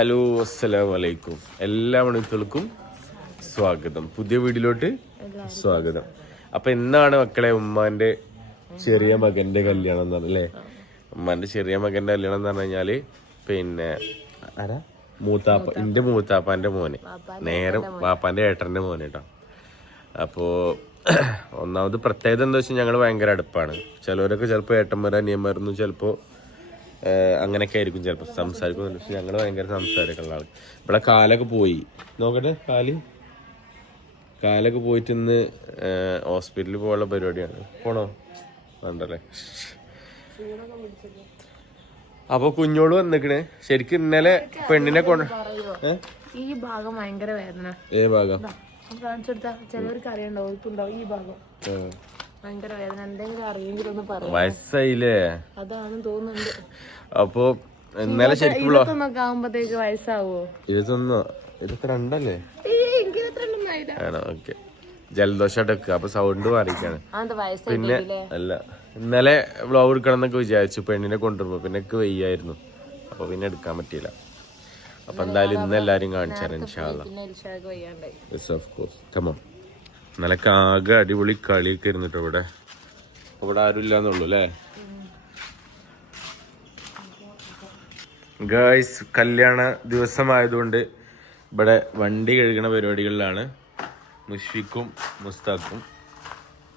Hello അസ്സലാമു അലൈക്കും. എല്ലാ മണികൾക്കും സ്വാഗതം, പുതിയ വീഡിയോയിലോട്ട് സ്വാഗതം. അപ്പൊ ഇന്നാണ് മക്കളെ ഉമ്മാന്റെ ചെറിയ മകന്റെ കല്യാണം എന്ന് പറഞ്ഞല്ലേ. ഉമ്മാന്റെ ചെറിയ മകന്റെ കല്യാണം എന്ന് പറഞ്ഞു കഴിഞ്ഞാല് പിന്നെ ആരാ മൂത്താപ്പ, എന്റെ മൂത്താപ്പാന്റെ മോന്, നേരെ വാപ്പാന്റെ ഏട്ടന്റെ മോന് കേട്ടോ. അപ്പോ ഒന്നാമത് പ്രത്യേകത എന്താ വെച്ചാൽ ഞങ്ങൾ ഭയങ്കര അടുപ്പാണ്. ചിലവരൊക്കെ ചിലപ്പോൾ ഏട്ടന്മാരും അനിയന്മാരൊന്നും ചിലപ്പോൾ അങ്ങനെയൊക്കെ ആയിരിക്കും ചിലപ്പോൾ സംസാരിക്കുന്നുണ്ട്. പക്ഷെ ഞങ്ങൾ ഭയങ്കര സംസാരിക്കുള്ള ആൾ. ഇവിടെ കാലൊക്കെ പോയി, നോക്കട്ടെ, കാലൊക്കെ പോയിട്ട് ഇന്ന് ഹോസ്പിറ്റലിൽ പോകാനുള്ള പരിപാടിയാണ്. പോണോ വേണ്ടല്ലേ? അപ്പൊ കുഞ്ഞോട് വന്നിക്കണ്. ശരിക്കും ഇന്നലെ പെണ്ണിനെ കൊണ്ട് ഈ ഭാഗം ഭയങ്കര വേദന. ഏ ഭാഗം ചിലവർക്ക് അറിയണ്ടാവും. ഈ ഭാഗം ഭയങ്കര വേദന. എന്തെങ്കിലും അറിയെങ്കിലും ഒന്ന് പറയാം. വയസ്സായില്ലേ? അതാണ് തോന്നുന്നുണ്ട്. അപ്പൊ ഇന്നലെ ശരിക്കും ആകുമ്പോഴത്തേക്ക് വയസ്സാവോ? 22 ആണോ? ഓക്കെ. ജലദോഷമായിട്ട് വെക്കുക, അപ്പൊ സൗണ്ട് മാറിക്കാണ്. പിന്നെ അല്ല, ഇന്നലെ വ്ലോഗ് എടുക്കണം എന്നൊക്കെ വിചാരിച്ചു പെണ്ണിനെ കൊണ്ടുവരുമ്പോ, പിന്നെ എനിക്ക് വയ്യായിരുന്നു, അപ്പൊ പിന്നെ എടുക്കാൻ പറ്റിയില്ല. അപ്പൊ എന്തായാലും ഇന്ന് എല്ലാരും കാണിച്ചാൽ ഇൻഷാ അല്ലാഹ്. Of course. കമോൺ. ഇന്നലെ ആകെ അടിപൊളി കളിയൊക്കെ ഇരുന്നിട്ടോ ഇവിടെ. ഇവിടെ ആരും ഇല്ലാന്നുള്ളൂ അല്ലേ ഗായ്സ്? കല്യാണ ദിവസമായതുകൊണ്ട് ഇവിടെ വണ്ടി കഴുകണ പരിപാടികളിലാണ് മുഷ്ഫിക്കും മുസ്താഖും.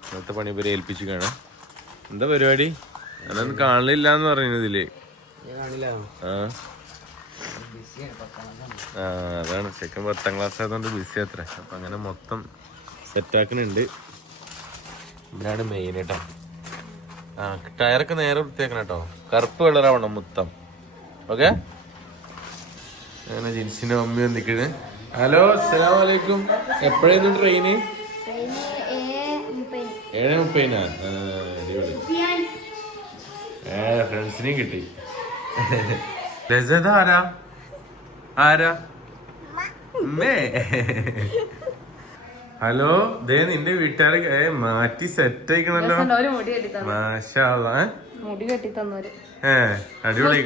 ഇന്നത്തെ പണി ഇവരെ ഏൽപ്പിച്ചു കാണാം. എന്താ പരിപാടി? അതൊന്നും കാണില്ല എന്ന് പറയുന്നതില്. അതാണ് ചെക്കൻ 10ാം ക്ലാസ് ആയതുകൊണ്ട് ബിസി അത്ര. അപ്പൊ അങ്ങനെ മൊത്തം സെറ്റാക്കുന്നുണ്ട്. ഇതാണ് മെയിൻ കേട്ടോ. ടയറൊക്കെ നേരെ വൃത്തിയാക്കണം കേട്ടോ. കറുപ്പ് കളറാവണം മൊത്തം. ഓക്കെ. അങ്ങനെ ജിൻസിന്റെ മമ്മി വന്നിക്കണ്. ഹലോ, അസ്സലാമു അലൈക്കും. എപ്പോഴായിരുന്നു ട്രെയിന്? 7:30. അടിപൊളി. ഫ്രണ്ട്സിനെയും കിട്ടി. രസത ആരാ? ഹലോ, ദേ നിന്റെ വീട്ടുകാരെ മാറ്റി സെറ്റ് ആയിക്കണല്ലോ. മാഷാ അല്ലാഹ്. അടിപൊളി.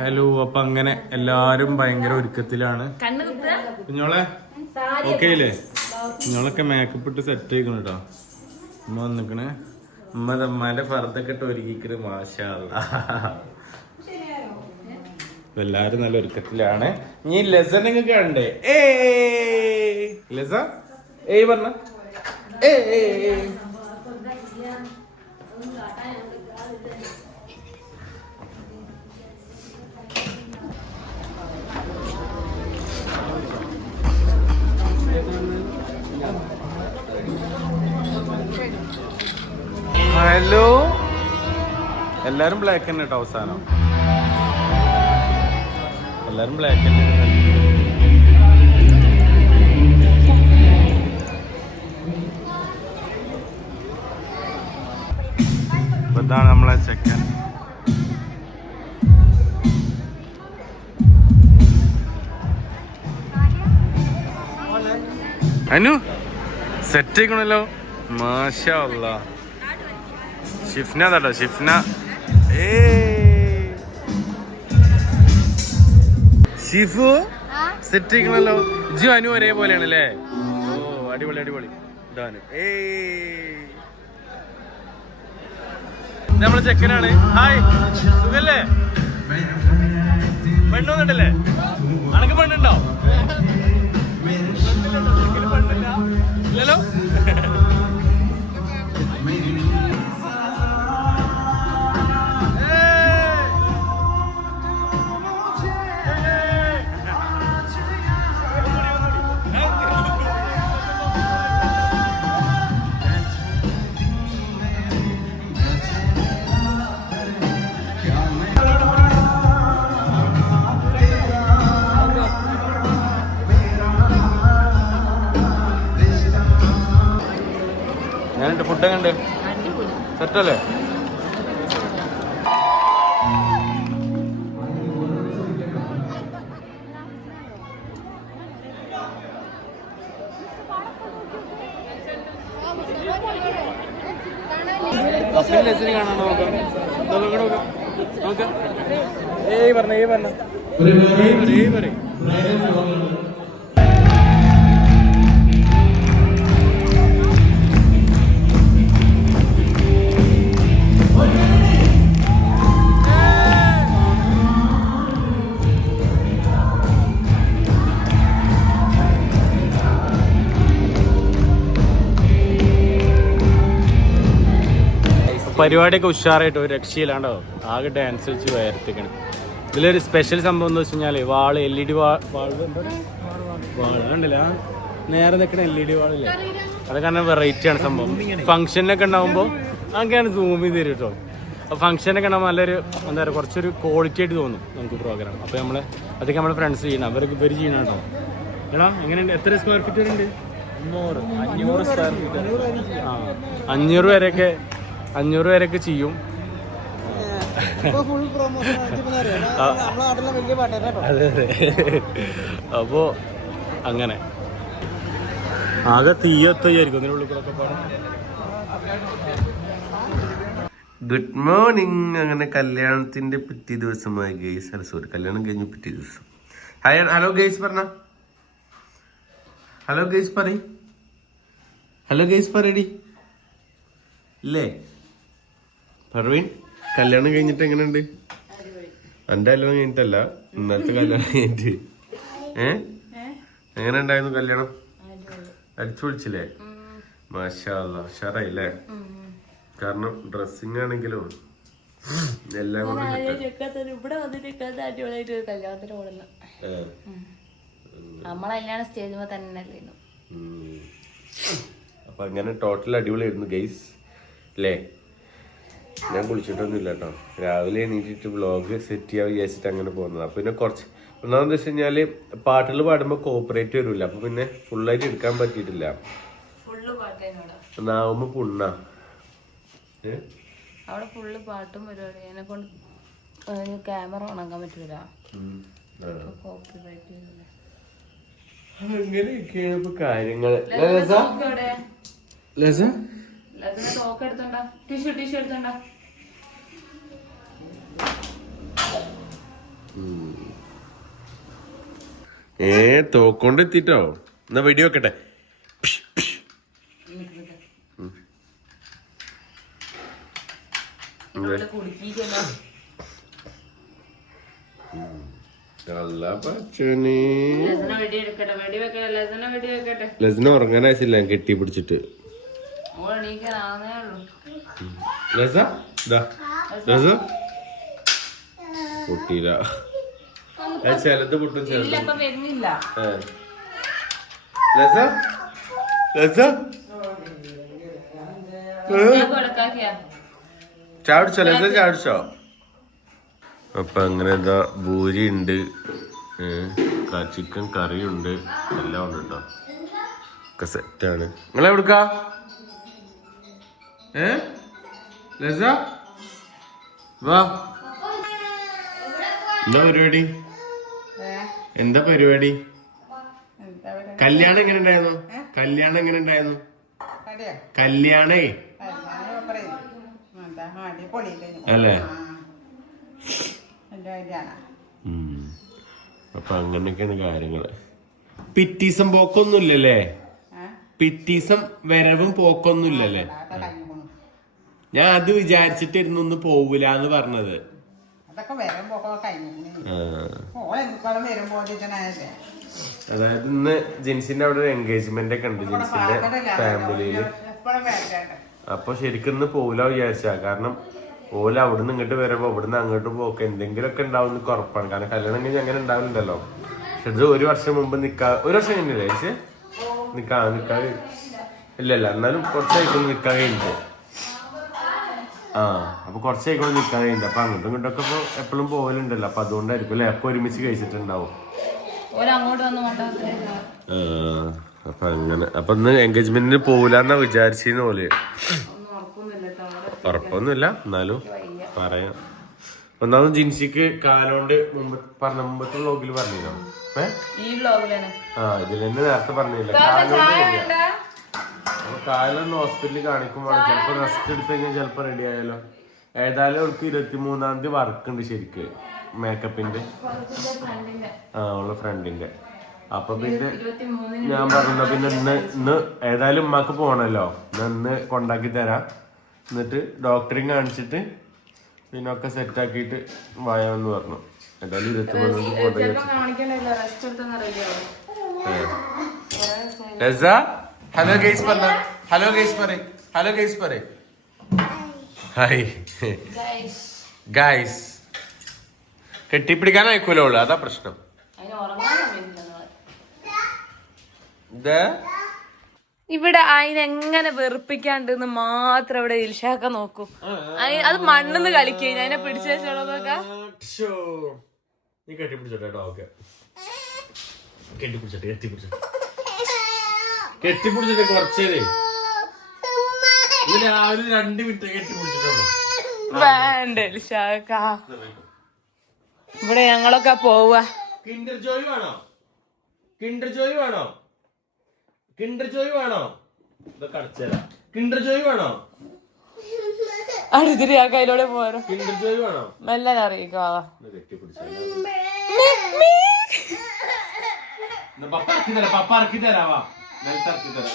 ഹലോ. അപ്പൊ അങ്ങനെ എല്ലാരും ഭയങ്കര ഒരുക്കത്തിലാണ്. കുഞ്ഞോളെ ഓക്കെ അല്ലേ? കുഞ്ഞോളൊക്കെ മേക്കപ്പ് ഇട്ട് സെറ്റ് ആയിക്കണം കേട്ടോ. ഉമ്മ വന്നിക്കണേ. ഉമ്മന്റെ ഫർദൊക്കെ ഇട്ട് ഒരുക്കിക്കണ്. മാഷാ അല്ലാഹ്. എല്ലാരും നല്ല ഒരുക്കത്തിലാണ്. നീ ലസ നിങ്ങൾക്ക് കണ്ടേ? ലസ പറഞ്ഞ ഹലോ. എല്ലാരും ബ്ലാക്ക് തന്നെ കേട്ടോ. അവസാനം എല്ലാരും ബ്ലാക്ക് തന്നെ. ഇതാണ് നമ്മളെ ചെക്കൻ. അനു സെറ്റ് ആയിക്കണല്ലോ. മാഷാ അല്ലാഹ്. ഷിഫ്ന കേട്ടോ, ഷിഫ്ന. ഷിഫു സെറ്റ് ആയിക്കണല്ലോ. ഇജ്ജു അനു ഒരേപോലെയാണ് അല്ലേ? ഓ അടിപൊളി അടിപൊളി. ഇതാണ് നമ്മളെ ചെക്കനാണ്. ഹായ്, സുഖല്ലേ? പെണ്ണൊന്നുണ്ടല്ലേ? അനക്ക് പെണ്ണുണ്ടോ? ഇല്ലല്ലോ. ഞാനുണ്ട്. ഫുഡ് കണ്ട് സെറ്റല്ലേ? കപ്പിൽ ലെസിന് കാണാൻ നോക്കാം. നോക്കാം. ഏയ് പറഞ്ഞ പരിപാടിയൊക്കെ ഉഷാറായിട്ട് ഒരു രക്ഷയിലാണ്ടോ. ആകെ ഡാൻസ് വെച്ച് വേർത്തിക്കണം. ഇതിലൊരു സ്പെഷ്യൽ സംഭവം എന്ന് വെച്ച് കഴിഞ്ഞാൽ വാള് LED വാള് കണ്ടില്ല, നേരെ നിൽക്കണ LED വാളില്ലേ, അത് കാരണം വെറൈറ്റി ആണ് സംഭവം. ഫംഗ്ഷനൊക്കെ ഉണ്ടാകുമ്പോൾ അങ്ങനെയാണ് സൂം ചെയ്ത് തരും കേട്ടോ. അപ്പോൾ ഫംഗ്ഷനൊക്കെ ഉണ്ടാകുമ്പോൾ നല്ലൊരു എന്താ പറയുക, കുറച്ചൊരു ക്വാളിറ്റി ആയിട്ട് തോന്നും നമുക്ക് പ്രോഗ്രാം. അപ്പോൾ അതൊക്കെ നമ്മുടെ ഫ്രണ്ട്സ് ചെയ്യണം, അവർക്ക് ഇവർ ചെയ്യണം കേട്ടോ. എടാ എങ്ങനെയുണ്ട്, എത്ര സ്ക്വയർ ഫീറ്റ് ഉണ്ട്? 500 സ്ക്വയർ ഫീറ്റ്. ആ 500 വരെയൊക്കെ ചെയ്യും. അതെ അതെ. അപ്പോ അങ്ങനെ ആകെ തീയത്തായിരിക്കും അതിനുള്ളിൽ കൂടെ ഒക്കെ പാടാം. Good morning. അങ്ങനെ കല്യാണത്തിന്റെ പിറ്റേ ദിവസമായി ഗെയ്സ്. സോറി, കല്യാണം കഴിഞ്ഞ പിറ്റേ ദിവസം. ഹലോ ഗെയ്സ് പറഞ്ഞ. ഹലോ ഗെയ്സ് പറയ്. ഹലോ ഗെയ്സ് പറയടി. ഇല്ലേ പർവീൻ, കല്യാണം കഴിഞ്ഞിട്ട് എങ്ങനെയുണ്ട്? എന്റെ കല്യാണം കഴിഞ്ഞിട്ടല്ല, ഇന്നത്തെ കല്യാണം കഴിഞ്ഞിട്ട്. എങ്ങനെ ഉണ്ടായിരുന്നു കല്യാണം? അടിച്ചു പൊളിച്ചില്ലേ? മാഷാ അല്ലാ, ഉഷാറായില്ലേ? കാരണം ഡ്രസ്സിങ് ആണെങ്കിലും എല്ലാം അപ്പൊ അങ്ങനെ ടോട്ടൽ അടിപൊളിയായിരുന്നു ഗൈസ് അല്ലേ? ഞാൻ കുളിച്ചിട്ടൊന്നുമില്ല കേട്ടോ. രാവിലെ എണീറ്റിട്ട് വ്ളോഗ് സെറ്റ് ചെയ്യാൻ വിചാരിച്ചിട്ട് അങ്ങനെ പോകുന്നത്. അപ്പൊ പിന്നെ കുറച്ച് ഒന്നാമെന്ന് വെച്ച് കഴിഞ്ഞാല് പാട്ടുകൾ പാടുമ്പോ കോപ്പറേറ്റ് വരില്ല, അപ്പൊ പിന്നെ ഫുള്ളായിട്ട് എടുക്കാൻ പറ്റിയിട്ടില്ല. നാവുമ്പോ പുണ്ണ അവിടെ ഫുള്ള് പാട്ടും പരിപാടി, എന്നെ കൊണ്ട് ക്യാമറ ഉണങ്ങാൻ പറ്റൂല. അങ്ങനെയൊക്കെയാണ് കാര്യങ്ങള്. തോക്കൊണ്ട് എത്തിട്ടോ. എന്നാ വെടി വെക്കട്ടെ. ലസിന ഉറങ്ങാനായില്ല കെട്ടി പിടിച്ചിട്ട്. പൊട്ടിയില്ല, ചിലത് പൊട്ടും ചിലത്. ചാടിച്ചോ ലസ, ചാടിച്ചോ. അപ്പൊ അങ്ങനെ എന്താ ഭൂരി ഉണ്ട്, ചിക്കൻ കറിയുണ്ട്, എല്ലാം ഉണ്ട് കേട്ടോ. ഒക്കെ സെറ്റാണ്. നിങ്ങളെവിടുക്കാ ലസ? വാ. എന്താ പരിപാടി? എന്താ പരിപാടി? കല്യാണം എങ്ങനെ ഉണ്ടായിരുന്നു? കല്യാണം എങ്ങനെ ഉണ്ടായിരുന്നു? കല്യാണേ അല്ലേ? അപ്പൊ അങ്ങനെയൊക്കെയാണ് കാര്യങ്ങള്. പിറ്റീസം പോക്കൊന്നുമില്ലല്ലേ? പിറ്റീസം വരവും പോക്കൊന്നുമില്ലല്ലേ? ഞാൻ അത് വിചാരിച്ചിട്ടിരുന്നു ഒന്ന് പോവൂലെന്ന് പറഞ്ഞത്. അതായത് ഇന്ന് ജിൻസിന്റെ അവിടെ ഒരു എൻഗേജ്മെന്റ് ഒക്കെ ഉണ്ട് ജിൻസിന്റെ ഫാമിലിയില്. അപ്പൊ ശരിക്കും ഇന്ന് പോവില്ല വിചാരിച്ചാ. കാരണം ഓല അവിടുന്ന് ഇങ്ങോട്ട് വരുമ്പോ ഇവിടുന്ന് അങ്ങോട്ട് പോക്ക് എന്തെങ്കിലുമൊക്കെ ഉണ്ടാവും ഉറപ്പാണ്. കാരണം കല്യാണം കഴിഞ്ഞ് അങ്ങനെ ഉണ്ടാവില്ലല്ലോ. പക്ഷെ ഇത് 1 വർഷം മുമ്പ് ഒരു വർഷം കഴിഞ്ഞില്ലേ ചേച്ചി? നിക്കാതെ ഇല്ലല്ല, എന്നാലും കുറച്ചായിക്കോളും നിക്കാൻ കഴിഞ്ഞിട്ട്. അപ്പൊ കുറച്ചായിക്കോളും നിക്കാൻ കഴിഞ്ഞിട്ട്. അപ്പൊ അങ്ങോട്ടും ഇങ്ങോട്ടൊക്കെ ഇപ്പൊ എപ്പോഴും പോകലുണ്ടല്ലോ. അപ്പൊ അതുകൊണ്ടായിരിക്കും അല്ലെ, അപ്പൊ ഒരുമിച്ച് കഴിച്ചിട്ടുണ്ടാവും. അപ്പൊ അങ്ങനെ അപ്പൊ ഇന്ന് എൻഗേജ്മെന്റിന് പോവില്ലെന്നാ വിചാരിച്ചിരുന്ന പോലെ. ഉറപ്പൊന്നുമില്ല, എന്നാലും പറയാം. ഒന്നാമത് ജിൻസിക്ക് കാലോണ്ട് മുമ്പത്തെ വ്ലോഗിൽ പറഞ്ഞിരുന്നോ? ഇതിൽ തന്നെ നേരത്തെ പറഞ്ഞില്ല, കാലോണ്ട് കാലൊന്ന് ഹോസ്പിറ്റലിൽ കാണിക്കുമ്പോൾ ചിലപ്പോ റെസ്റ്റ് എടുത്ത് കഴിഞ്ഞാൽ ചിലപ്പോ റെഡി ആയാലോ. ഏതായാലും അവൾക്ക് 23-ാം തീയതി വർക്ക് ഉണ്ട് ശരിക്ക് മേക്കപ്പിന്റെ. ഉള്ള ഫ്രണ്ടിന്റെ. അപ്പൊ പിന്നെ ഞാൻ പറഞ്ഞു പിന്നെ ഇന്ന് ഏതായാലും ഉമ്മാക്ക് പോണല്ലോ, ഇന്ന് കൊണ്ടാക്കി തരാം. എന്നിട്ട് ഡോക്ടറിങ് കാണിച്ചിട്ട് പിന്നെ ഒക്കെ സെറ്റ് ആക്കിയിട്ട് വായാന്ന് പറഞ്ഞു. ഏതായാലും 23-ാം തീയതി. ഹലോ ഗൈസ് പറഞ്ഞ, ഹലോ ഗൈസ് പറ, ഹലോ ഗൈസ് പറ. Hi guys. കെട്ടിപ്പിടിക്കാൻ അയക്കൂലോ ഉള്ളു, അതാ പ്രശ്നം. ഇവിടെ അതിനെങ്ങനെ വെറുപ്പിക്കാണ്ടെന്ന് മാത്രം ഇവിടെ ഇൽഷാക്ക നോക്കൂ. അത് മണ്ണെന്ന് കളിക്കുക, അതിനെ പിടിച്ചു വെച്ചോളൂ നോക്കാം. നീ കെട്ടിപ്പിടിച്ചോട്ടോ. ഓക്കെ, കെട്ടിപ്പിടിച്ചിട്ട് കുറച്ചേരേ രാവിലെ 2 മിനിറ്റ് കെട്ടിപ്പിടിച്ചിട്ടുള്ളൂ. വേണ്ട ഇൽഷാക്ക, ഇവിടെ ഞങ്ങളൊക്കെ പോവാ. കിൻഡർ ജോയ് വേണോ? കിൻഡർ ജോയ് വേണോ? കിൻഡർ ജോയ് വേണോ? ഇതൊക്കെ അടച്ചേരാ. കിൻഡർ ജോയ് വേണോ? അടുത്തിരി ആ കയ്യിലൂടെ പോരോ. കിൻഡർ ജോയ് വേണോ? മെല്ലെ അറിയിക്കാ. പപ്പ ഇറക്കി തരാം, പപ്പ ഇറക്കി തരാവാ. നിലത്ത് ഇറക്കി തരാം.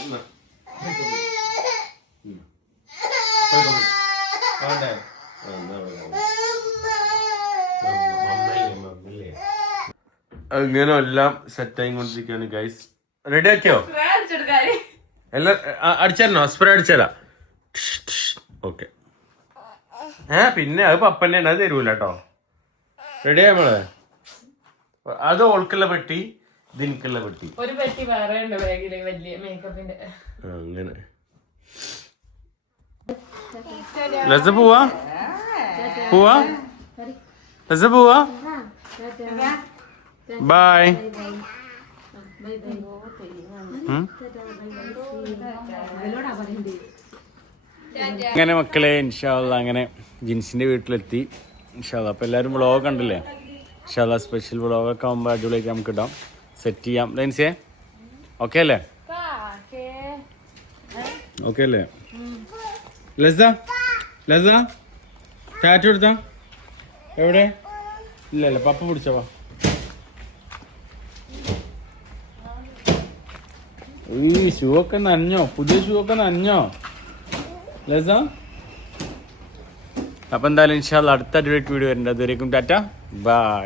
അങ്ങനെ എല്ലാം സെറ്റ് ആയിക്കൊണ്ടിരിക്കുകയാണ് ഗൈസ്. റെഡി ആക്കിയോ? എല്ലാം അടിച്ചോ? സ്പ്രേ അടിച്ചരാ. ഓക്കെ. പിന്നെ അത് പപ്പന്നെയാണ്, അത് തരൂല കേട്ടോ. റെഡിയാ നമ്മള്? അത് ഓൾക്കുള്ള പെട്ടി, ഇതിനുള്ള പെട്ടി. ഒരു പെട്ടി വേറെ ഉണ്ട് ബാഗില്, വലിയ മേക്കപ്പിന്റെ. അങ്ങനെ ലസ പോവാ പോവാ ലസ പോവാ. ബൈ. അങ്ങനെ മക്കളെ ഇൻഷാ അല്ലാഹ് അങ്ങനെ ജിൻസിന്റെ വീട്ടിലെത്തി ഇൻഷാ അല്ലാഹ്. അപ്പൊ എല്ലാരും വ്ളോഗ് കണ്ടില്ലേ? ഇൻഷാ അല്ലാഹ് സ്പെഷ്യൽ വ്ളോഗൊക്കെ ആകുമ്പോൾ അടിപൊളിയായിട്ട് നമുക്ക് ഇടാം, സെറ്റ് ചെയ്യാം. ലൈൻസിയെ ഓക്കെ അല്ലേ? ഓക്കെ അല്ലേ? ലസ ലസ ടാറ്റു എടുത്താ എവിടെ? ഇല്ലല്ല, പപ്പ പിടിച്ചവാ. ഈ ഷൂ ഒക്കെ നനഞ്ഞോ? പുതിയ ഷൂ ഒക്കെ നനഞ്ഞോ ലസ? അപ്പൊ എന്തായാലും ഇൻഷാ അല്ലാഹ് അടുത്ത അടിപൊളി വീഡിയോ വരുന്നുണ്ട്. അതുവരേക്കും ടാറ്റ, ബൈ.